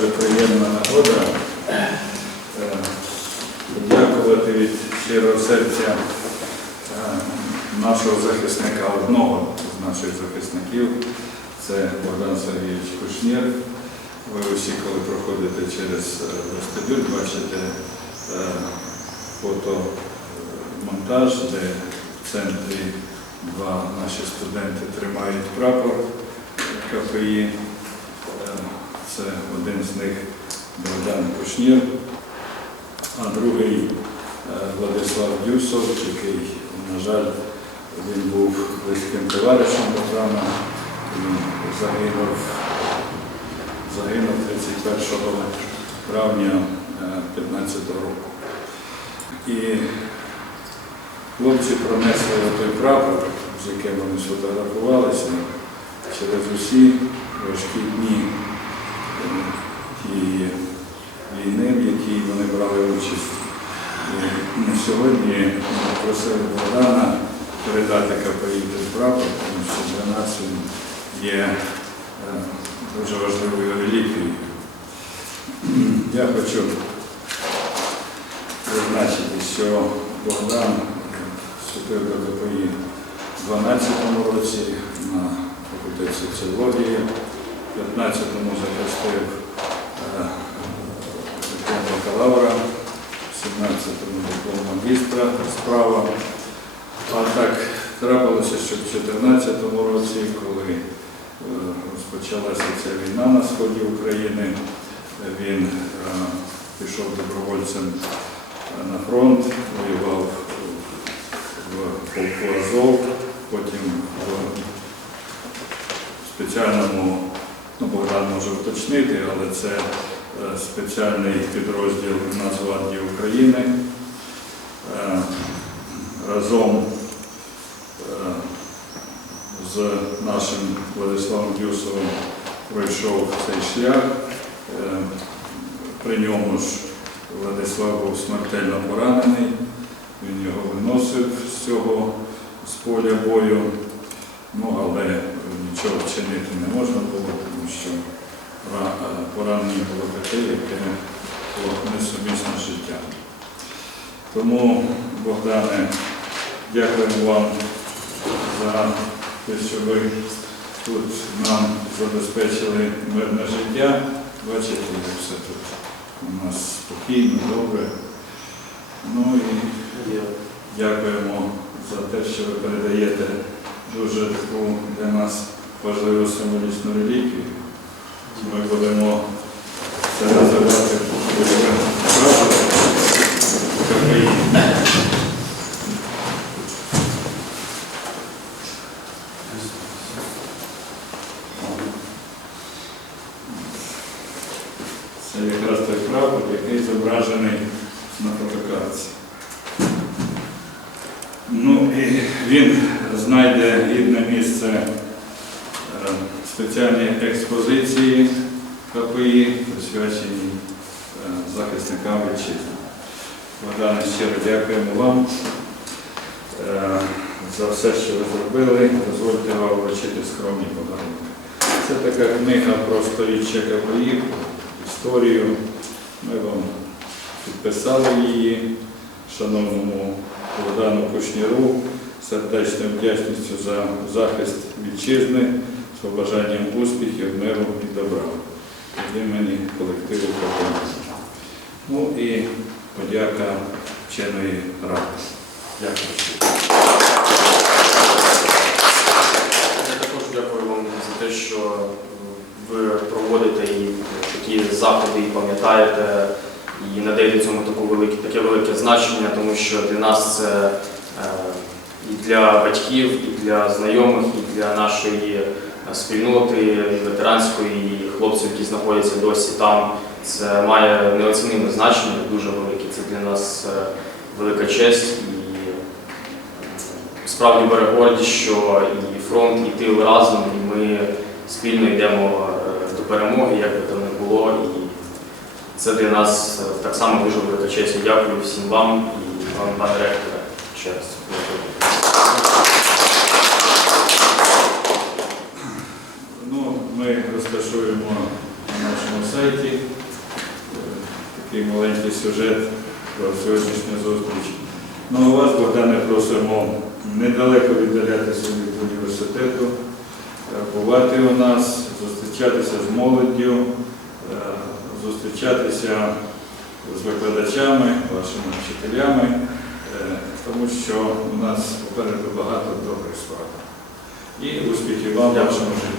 дуже приємна нагода е, подякувати від щирого серця е, нашого захисника, одного з наших захисників, це Богдан Сергійович Кушнір. Ви усі, коли проходите через е, вестибюль, бачите фотомонтаж, де в центрі два наші студенти тримають прапор КПІ. Е, Це один з них Богдан Кушнір, а другий е, Владислав Дюсов, який, на жаль, він був близьким товаришем Богдана. Він загинув, загинув 31 травня 2015 року. І хлопці пронесли той прапор, з яким вони сфотографувалися, через усі важкі дні участь. На сьогодні просив Богдана передати КПІ до справу, тому що для нас він є е, дуже важливою реліквією. Я хочу призначити, що Богдан е, вступив до КПІ в 12 році на факультет соціології, в 15-му захистив е, Миколаєва. 16-му диплом магістра справа. А так трапилося, що в 2014 році, коли е, розпочалася ця війна на сході України, він е, пішов добровольцем на фронт, воював в полку Азов, потім в спеціальному, ну Богдан може уточнити, але це е, спеціальний підрозділ України. Е, Разом е, з нашим Владиславом Дюсовим пройшов цей шлях. Е, При ньому ж Владислав був смертельно поранений, він його виносив з цього з поля бою, ну, але нічого вчинити не можна було, тому що поранення було таке, яке було несумісне з життям. Тому, Богдане, дякуємо вам за те, що ви тут нам забезпечили мирне життя. Бачите, все тут у нас спокійно, добре. Ну і дякуємо за те, що ви передаєте дуже таку для нас важливу символічну реліквію. Ми будемо це називати Це якраз той прапор, який зображений на фотокартці. Ну і він знайде гідне місце е, в спеціальній експозиції КПІ, присвяченій е, захисникам вітчизни. Богдане, щиро дякуємо вам е, за все, що ви зробили. Дозвольте вам вручити скромні подарунки. Це така книга про сторіччя КПІ, історію. Ми вам підписали її, шановному Богдану Кушніру, сердечною вдячністю за захист вітчизни, з побажанням успіхів, миру і добра від імені колективу КПІ. Ну і подяка вченої ради. Дякую. Я також дякую вам за те, що е, ви проводите і такі заходи, і пам'ятаєте, і надаєте цьому таку велике, таке велике значення, тому що для нас це е, і для батьків, і для знайомих, і для нашої е, спільноти, ветеранської, і хлопців, які знаходяться досі там. Це має неоціниме значення, дуже велике. Це для нас е, велика честь. І справді гордість, що і фронт, і тил разом, і ми спільно йдемо до перемоги, як би там не було. І це для нас е, так само дуже велика честь. Дякую всім вам і вам, пане ректоре, ще раз. Ну, ми розташуємо нашу нашому сайті. Е, Такий маленький сюжет про сьогоднішню зустріч. Ну, вас, Богдане, просимо недалеко віддалятися від університету, е, бувати у нас, зустрічатися з молоддю, зустрічатися з викладачами, вашими вчителями, е, тому що у нас попереду багато добрих справ. І успіхів вам в вашому житті.